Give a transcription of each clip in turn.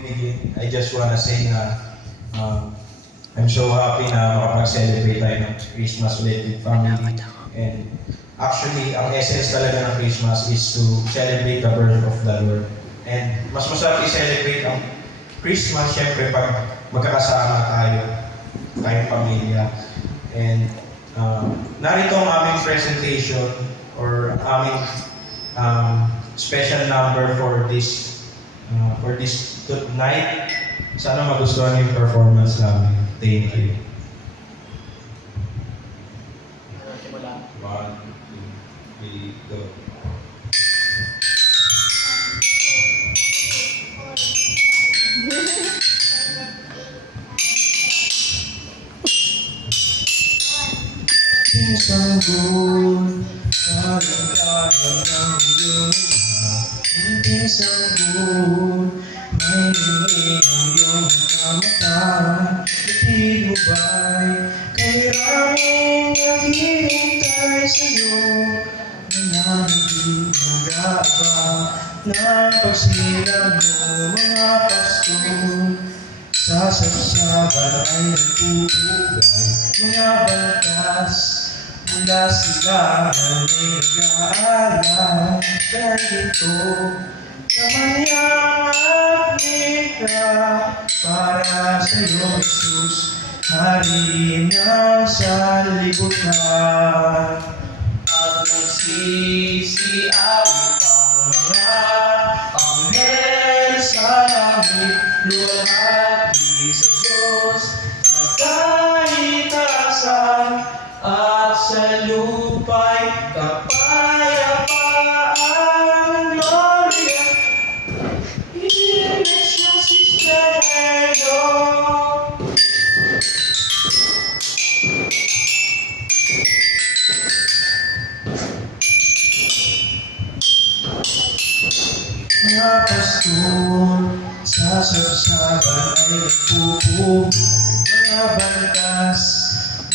I just wanna say na I'm so happy na makapag-celebrate tayo ng Christmas ulit with family. And actually, ang essence talaga ng Christmas is to celebrate the birth of the Lord. And mas masarap i-celebrate ang Christmas, syempre, pag magkakasama tayo, tayong pamilya. And narito ang aming presentation or aming special number for this night. Sana magustuhan yung performance namin. Thank you. 1, 2, 3, go. Isang buwan, kalantaran ng iyong isa. Isang buwan, may lingin ang iyong mata. Lapid mo ba'y kay raming naghihintay sa'yo? Nananagin nag-aaba ng pagsilang mo, mga pastor. Sa sabsaban ay nagpupugay mga baltas. Mula sila na may nag-aalam. Dahil ito kamaniyang agnika para sa'yo, Jesus, Hari na sa libutan. At nagsisiawit ang mga anghel sa langit, luwalhati sa Diyos sa kaitasan, at sa lupa'y kapayapaan. Gloria in excelsis Deo. Mga pastor sa sabsaban ay nagpupugay mga baltas.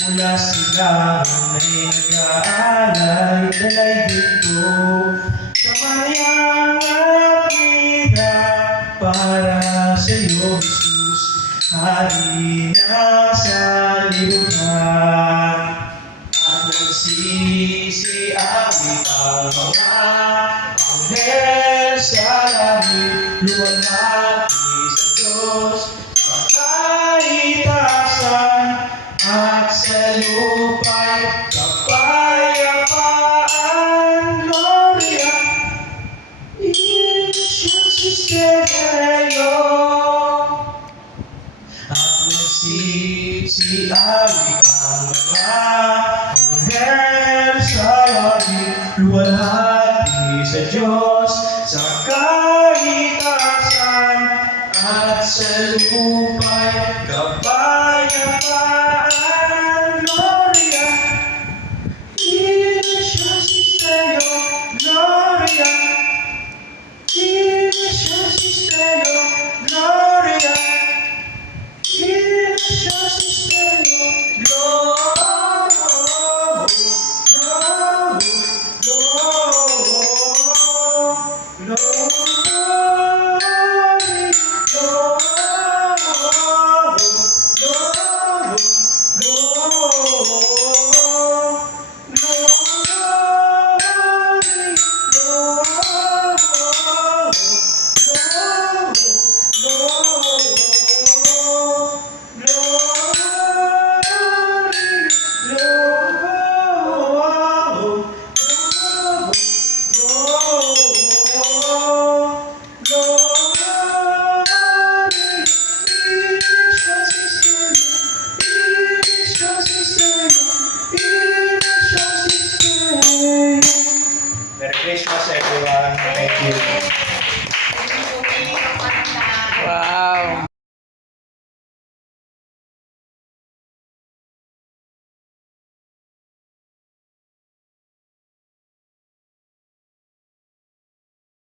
Mula silang ay nag-aalay, dalay dito kamayang agila para sa iyo, Jesus, Hari na sa libutan. At nagsisiawit ang mga anghel sa langit, luwalhati sa Diyos sa kaitasan, at sa lupa'y kapayapaan. Gloria in excelsis Deo. At nagsisiawit ang mga anghel sa langit, luwalhati sa Diyos sa kaitasan, at sa lupa'y kapayapaan. Gloria in excelsis Deo. Gloria in excelsis Deo. Gloria in excelsis Deo. Glory, glory, glory, glory.